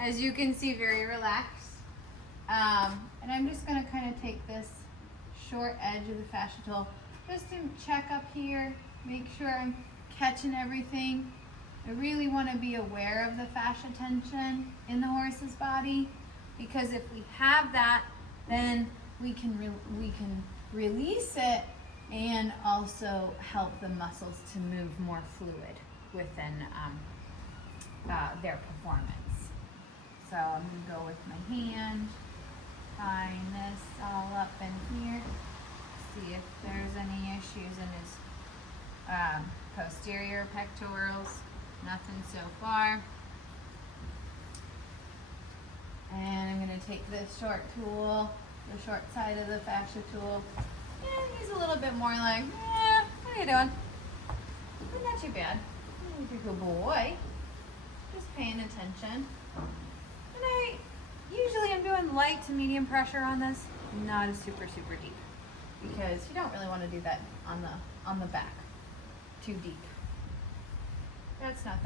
As you can see, very relaxed. And I'm just gonna kind of take this short edge of the fascia tool just to check up here, make sure I'm catching everything. I really want to be aware of the fascia tension in the horse's body, because if we have that, then we can release it and also help the muscles to move more fluid within their performance. So I'm going to go with my hand, tying this all up in here, see if there's any issues in his posterior pectorals. Nothing so far. And I'm going to take this short tool, the short side of the fascia tool, and he's a little bit more like, yeah, what are you doing? Not too bad. You're a good boy. Just paying attention. And usually I'm doing light to medium pressure on this, not a super deep, because you don't really want to do that on the back too deep. That's not that